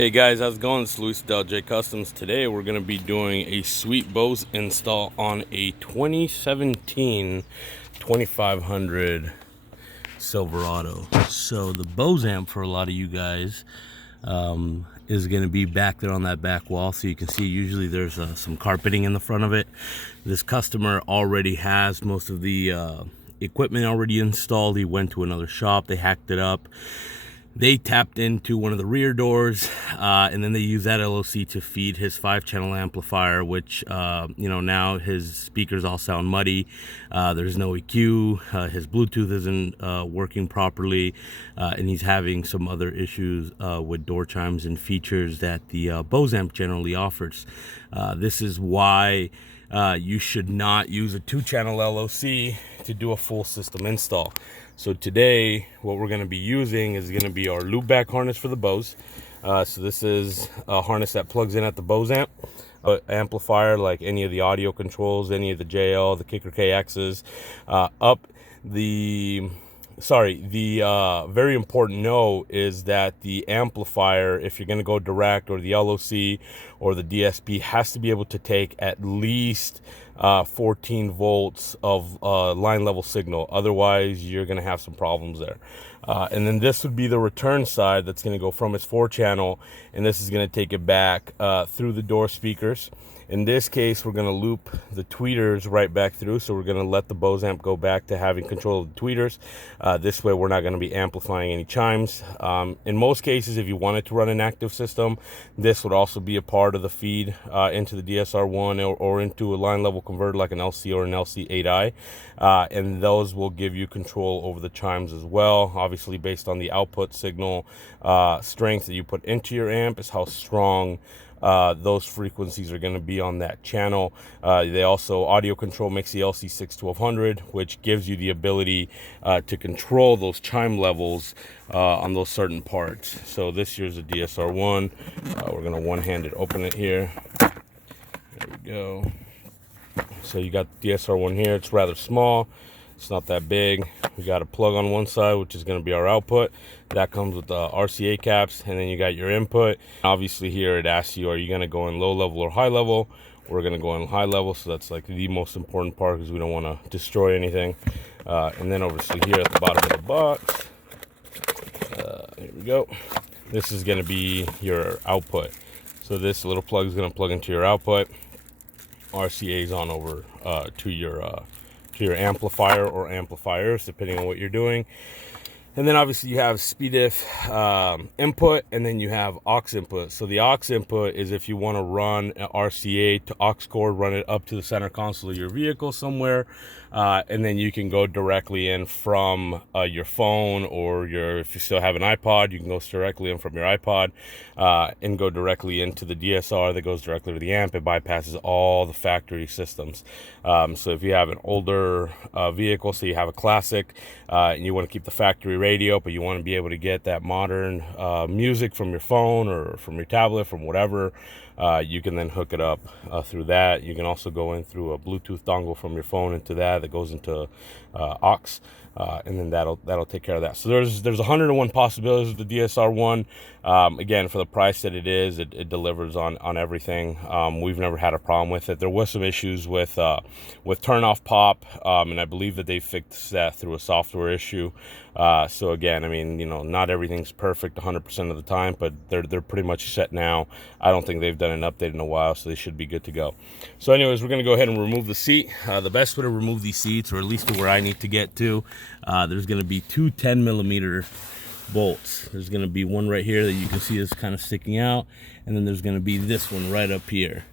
Hey guys, how's it going? It's Luis with LJ Customs. Today we're going to be doing a sweet Bose install on a 2017 2500 Silverado. So the Bose amp for a lot of you guys is going to be back there on that back wall. So you can see usually there's some carpeting in the front of it. This customer already has most of the equipment already installed. He went to another shop, they hacked it up. They tapped into one of the rear doors, and then they used that L.L.C to feed his 5-channel amplifier, which, now his speakers all sound muddy. There's no EQ, his Bluetooth isn't working properly, and he's having some other issues with door chimes and features that the Bose amp generally offers. This is why you should not use a 2-channel L.L.C to do a full system install. So today, what we're going to be using is going to be our Loopback harness for the Bose. So this is a harness that plugs in at the Bose amp. Amplifier, like any of the audio controls, any of the JL, the Kicker KXs, the very important note is that the amplifier, if you're going to go direct, or the L.L.C or the DSP, has to be able to take at least 14 volts of line level signal. Otherwise, you're going to have some problems there. And then this would be the return side that's going to go from its 4-channel, and this is going to take it back through the door speakers. In this case, we're going to loop the tweeters right back through, so we're going to let the Bose amp go back to having control of the tweeters. This way, we're not going to be amplifying any chimes. In most cases, if you wanted to run an active system, this would also be a part of the feed into the DSR1 or into a line level converter like an L.C or an L.C 8i, and those will give you control over the chimes as well. Obviously, based on the output signal strength that you put into your amp is how strong those frequencies are going to be on that channel. They also, audio control makes the L.C 61200, which gives you the ability to control those chime levels on those certain parts. So this here's a DSR1. We're going to one-handed open it here. There we go. So you got the DSR1 here. It's rather small. It's not that big. We got a plug on one side, which is going to be our output. That comes with the RCA caps, and then you got your input. Obviously here it asks you, are you going to go in low level or high level? We're going to go in high level, so that's like the most important part because we don't want to destroy anything. And then obviously here at the bottom of the box, here we go. This is going to be your output. So this little plug is going to plug into your output. RCA is on over to your amplifier or amplifiers, depending on what you're doing. And then obviously you have SPDIF input, and then you have aux input. So the aux input is if you want to run an RCA to aux cord, run it up to the center console of your vehicle somewhere, and then you can go directly in from your phone, or if you still have an iPod, you can go directly in from your iPod and go directly into the DSR that goes directly to the amp. It bypasses all the factory systems. So if you have an older vehicle, so you have a classic, and you want to keep the factory radio, but you want to be able to get that modern music from your phone or from your tablet, from whatever, you can then hook it up through that. You can also go in through a Bluetooth dongle from your phone into that goes into aux, and then that'll take care of that. So there's 101 possibilities with the DSR1. Again, for the price that it is, it delivers on everything. We've never had a problem with it. There was some issues with turn off pop, and I believe that they fixed that through a software issue. So again, I mean, not everything's perfect 100% of the time, but they're pretty much set now. I don't think they've done an update in a while, so they should be good to go. So anyways, we're going to go ahead and remove the seat. The best way to remove these seats, or at least to where I need to get to, there's going to be two 10mm bolts. There's going to be one right here that you can see is kind of sticking out, and then there's going to be this one right up here.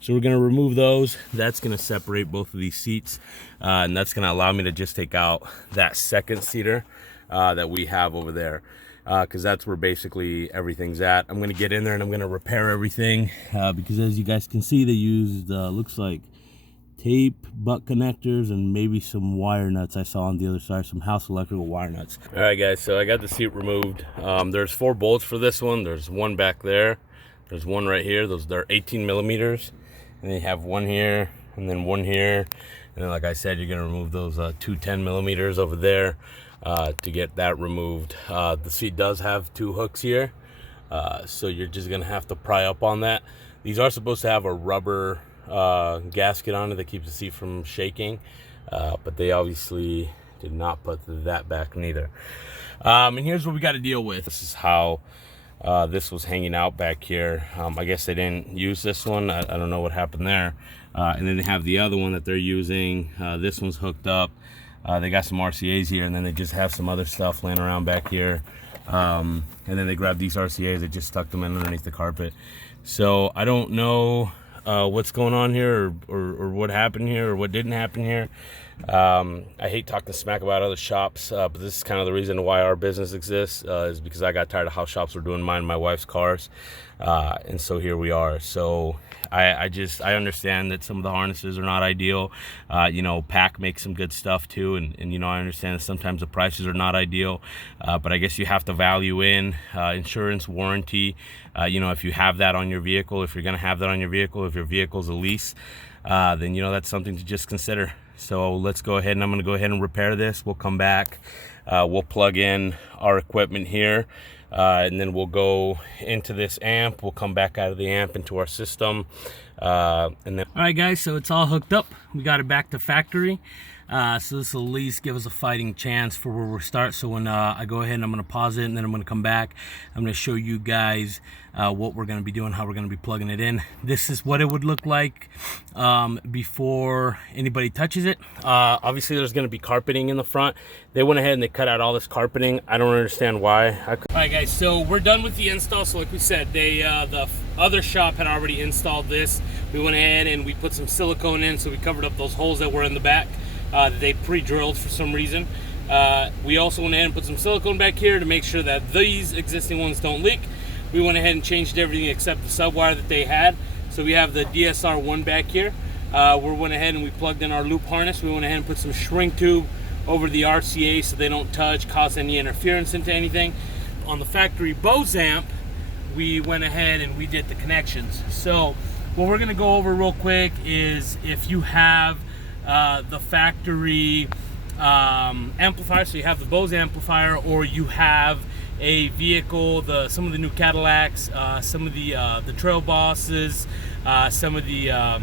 So we're going to remove those. That's going to separate both of these seats, and that's going to allow me to just take out that second seater that we have over there, because that's where basically everything's at. I'm going to get in there and I'm going to repair everything, because as you guys can see, they used looks like tape, butt connectors, and maybe some wire nuts I saw on the other side, some house electrical wire nuts. All right guys, so I got the seat removed. There's 4 bolts for this one. There's one back there, there's one right here. They're 18mm, and then you have one here, and then one here, and then like I said, you're going to remove those two 10mm over there to get that removed. The seat does have 2 hooks here, So you're just gonna have to pry up on that. These are supposed to have a rubber gasket on it that keeps the seat from shaking, but they obviously did not put that back neither. And here's what we got to deal with. This is how this was hanging out back here. I guess they didn't use this one. I don't know what happened there. And then they have the other one that they're using. This one's hooked up. They got some RCAs here, and then they just have some other stuff laying around back here. And then they grabbed these RCAs, they just stuck them in underneath the carpet. So I don't know what's going on here, or what happened here, or what didn't happen here. I hate talking smack about other shops, but this is kind of the reason why our business exists, is because I got tired of how shops were doing mine and my wife's cars, and so here we are. So I understand that some of the harnesses are not ideal. You know, Pack makes some good stuff too, and you know, I understand that sometimes the prices are not ideal, but I guess you have to value in insurance, warranty. You know, if you have that on your vehicle, if you're going to have that on your vehicle, if your vehicle's a lease, then you know, that's something to just consider. So let's go ahead, and I'm going to go ahead and repair this. We'll come back, we'll plug in our equipment here, and then we'll go into this amp. We'll come back out of the amp into our system, and then all right guys, so it's all hooked up. We got it back to factory. So this will at least give us a fighting chance for where we start. So when I go ahead and I'm going to pause it, and then I'm going to come back, I'm going to show you guys what we're going to be doing, how we're going to be plugging it in. This is what it would look like before anybody touches it. Obviously there's going to be carpeting in the front. They went ahead and they cut out all this carpeting. I don't understand why. All right guys, so we're done with the install. So like we said, the other shop had already installed this. We went ahead and we put some silicone in, so we covered up those holes that were in the back. They pre-drilled for some reason. We also went ahead and put some silicone back here to make sure that these existing ones don't leak. We went ahead and changed everything except the subwire that they had. So we have the DSR1 back here. We went ahead and we plugged in our loop harness. We went ahead and put some shrink tube over the RCA so they don't touch, cause any interference into anything. On the factory Bose amp, we went ahead and we did the connections. So what we're gonna go over real quick is if you have the factory amplifier, so you have the Bose amplifier, or you have a vehicle, some of the new Cadillacs, some of the Trail Bosses, some of the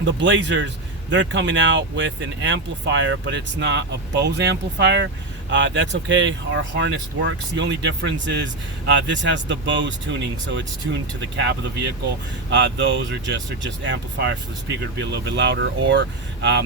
Blazers, they're coming out with an amplifier, but it's not a Bose amplifier. That's okay, our harness works. The only difference is this has the Bose tuning, so it's tuned to the cab of the vehicle. Those are just amplifiers for the speaker to be a little bit louder, or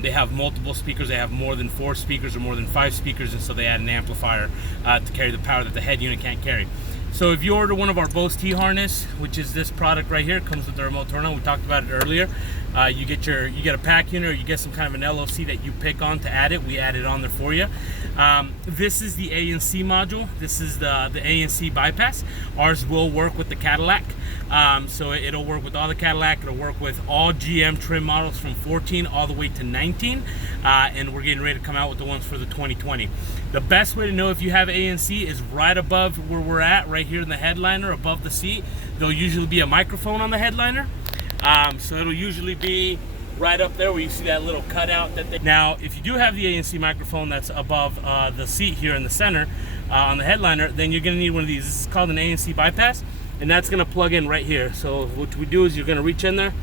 they have multiple speakers. They have more than 4 speakers or more than 5 speakers, and so they add an amplifier to carry the power that the head unit can't carry. So if you order one of our Bose T-Harness, which is this product right here, it comes with the remote turn on. We talked about it earlier. You get a pack unit, or you get some kind of an L.L.C that you pick on to add it. We add it on there for you. This is the ANC module. This is the ANC bypass. Ours will work with the Cadillac. So it'll work with all the Cadillac. It'll work with all GM trim models from 14 all the way to 19. And we're getting ready to come out with the ones for the 2020. The best way to know if you have ANC is right above where we're at, right here in the headliner, above the seat. There'll usually be a microphone on the headliner. So it'll usually be right up there where you see that little cutout. Now, if you do have the ANC microphone that's above the seat here in the center on the headliner, then you're going to need one of these. This is called an ANC bypass, and that's going to plug in right here. So what we do is you're going to reach in there.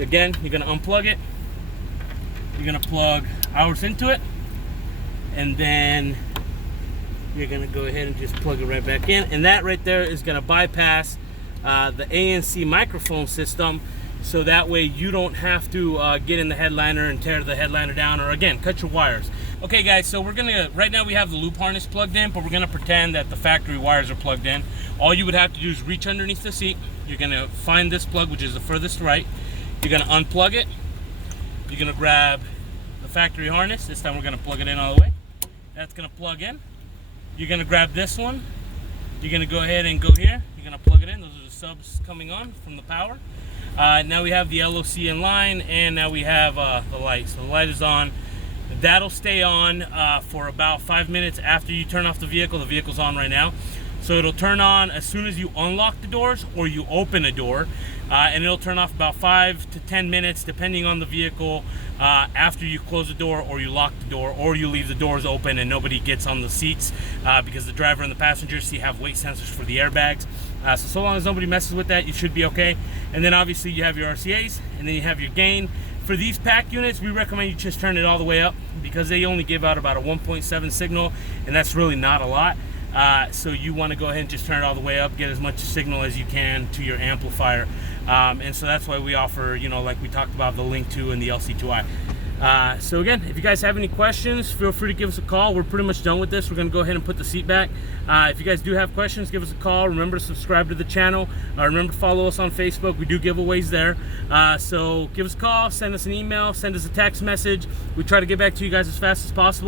Again, you're going to unplug it. You're going to plug ours into it, and then you're going to go ahead and just plug it right back in. And that right there is going to bypass the ANC microphone system, so that way you don't have to get in the headliner and tear the headliner down, or again, cut your wires. Okay guys, so right now we have the loop harness plugged in, but we're gonna pretend that the factory wires are plugged in. All you would have to do is reach underneath the seat. You're gonna find this plug, which is the furthest right. You're gonna unplug it. You're gonna grab the factory harness. This time we're gonna plug it in all the way. That's gonna plug in. You're gonna grab this one. You're gonna go ahead and go here. You're gonna plug it in. Those are the subs coming on from the power. Now we have the L.L.C in line, and now we have the light. So the light is on. That'll stay on for about 5 minutes after you turn off the vehicle. The vehicle's on right now. So it'll turn on as soon as you unlock the doors or you open a door, and it'll turn off about 5 to 10 minutes depending on the vehicle after you close the door or you lock the door or you leave the doors open and nobody gets on the seats, because the driver and the passenger seat have weight sensors for the airbags. So long as nobody messes with that, you should be okay. And then obviously you have your RCAs, and then you have your gain. For these pack units, we recommend you just turn it all the way up because they only give out about a 1.7 signal, and that's really not a lot. So you want to go ahead and just turn it all the way up, get as much signal as you can to your amplifier. And so that's why we offer, you know, like we talked about, the Link 2 and the LC2i. So again, if you guys have any questions, feel free to give us a call. We're pretty much done with this. We're going to go ahead and put the seat back. If you guys do have questions, give us a call. Remember to subscribe to the channel. Remember to follow us on Facebook. We do giveaways there. So give us a call, send us an email, send us a text message. We try to get back to you guys as fast as possible.